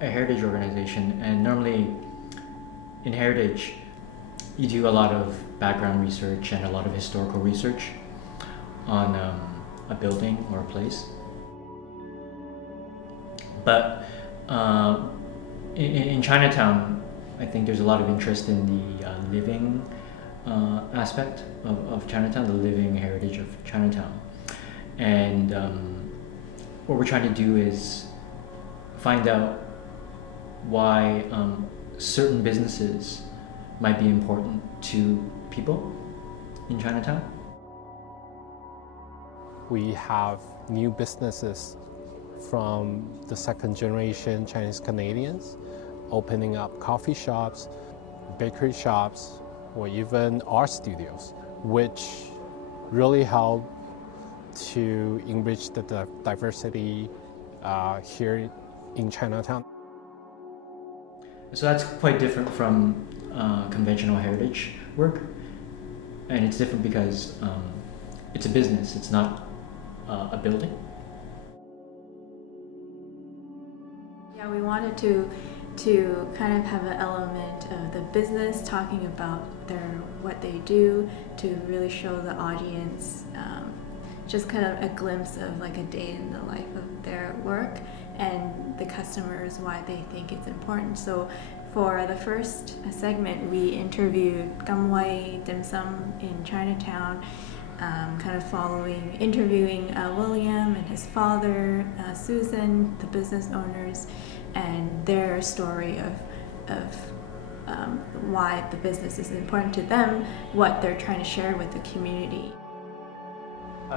a heritage organization, and normally in heritage, you do a lot of background research and a lot of historical research on a building or a place. But in Chinatown, I think there's a lot of interest in the living aspect of Chinatown, the living heritage of Chinatown. And what we're trying to do is find out why certain businesses might be important to people in Chinatown. We have new businesses from the second generation Chinese Canadians opening up coffee shops, bakery shops, or even art studios, which really help to enrich the diversity here in Chinatown. So that's quite different from conventional heritage work, and it's different because it's a business, it's not a building. Yeah, we wanted to kind of have an element of the business talking about what they do, to really show the audience just kind of a glimpse of like a day in the life of their work, and the customers why they think it's important. So for the first segment, we interviewed Gamway Dim Sum in Chinatown, kind of interviewing William and his father, Susan, the business owners, and their story of why the business is important to them, what they're trying to share with the community.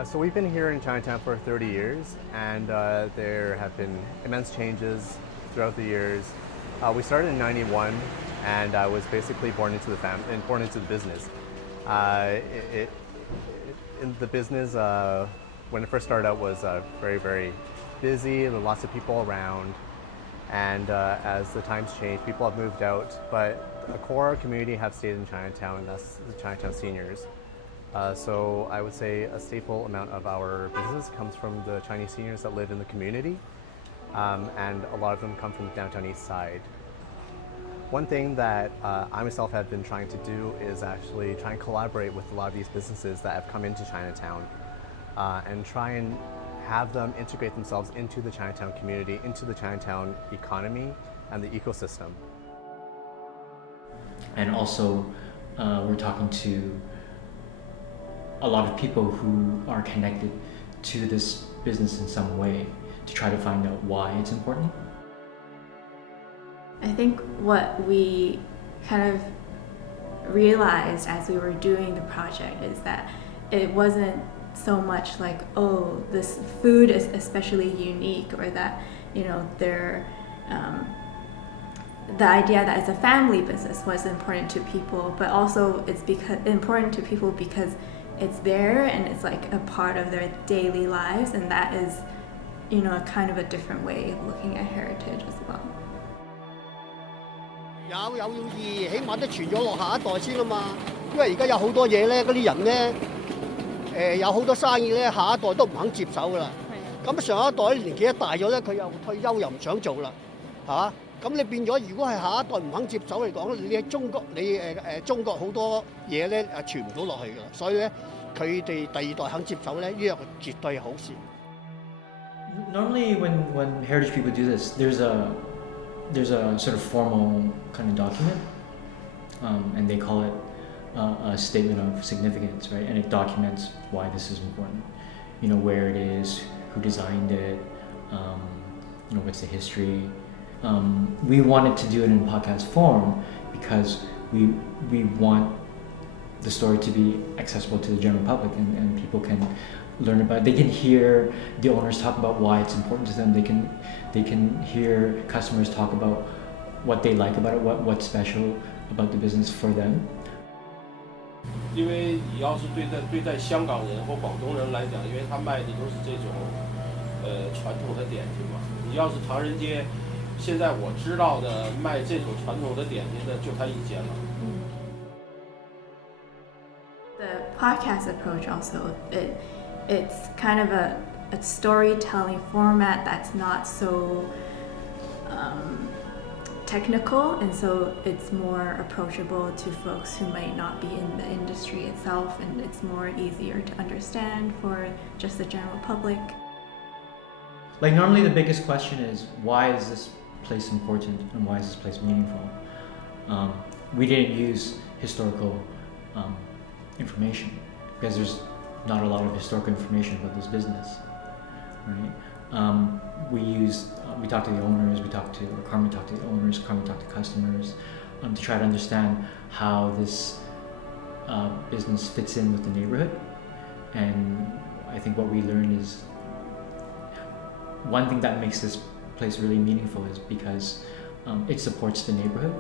So we've been here in Chinatown for 30 years, and there have been immense changes throughout the years. We started in '91, and I was basically born into the family and born into the business. In the business, when it first started out, was very, very busy. There were lots of people around, and as the times changed, people have moved out. But the core community have stayed in Chinatown, and that's the Chinatown seniors. So I would say a staple amount of our business comes from the Chinese seniors that live in the community, and a lot of them come from the downtown east side. One thing that I myself have been trying to do is actually try and collaborate with a lot of these businesses that have come into Chinatown, and try and have them integrate themselves into the Chinatown community, into the Chinatown economy and the ecosystem. And also, we're talking to a lot of people who are connected to this business in some way to try to find out why it's important. I think what we kind of realized as we were doing the project is that it wasn't so much like, oh, this food is especially unique, or that, you know, the idea that it's a family business was important to people, but also it's important to people because it's there and it's like a part of their daily lives, and that is, you know, kind of a different way of looking at heritage as well. 有意義，起碼都傳咗落下一代先啊嘛。因為而家有好多嘢咧，嗰啲人咧，有好多生意咧，下一代都唔肯接手噶啦。咁上一代年紀一大咗咧，佢又退休又唔想做啦，係嘛？咁你變咗，如果係下一代唔肯接手嚟講，你喺中國，中國好多嘢咧傳唔到落去噶啦。所以咧，佢哋第二代肯接手咧，呢樣絕對係好事。Normally, when heritage people do this, there's a sort of formal kind of document, and they call it a statement of significance, right? And it documents why this is important. You know, where it is, who designed it, you know, what's the history. We wanted to do it in podcast form because we want the story to be accessible to the general public, and people can learn about it. They can hear the owners talk about why it's important to them. They can hear customers talk about what they like about it, what's special about the business for them. 因为你要是对待香港人或广东人来讲，因为他卖的都是这种传统的点心嘛。你要是唐人街，现在我知道的卖这种传统的点心的就他一间了。The podcast approach also, it's kind of a storytelling format that's not so technical, and so it's more approachable to folks who might not be in the industry itself, and it's more easier to understand for just the general public. Like normally the biggest question is, why is this place important and why is this place meaningful? We didn't use historical information because there's not a lot of historical information about this business, right? We talked to the owners, Carmen talked to the owners, Carmen talked to customers, to try to understand how this business fits in with the neighborhood. And I think what we learned is one thing that makes this place really meaningful is because it supports the neighborhood.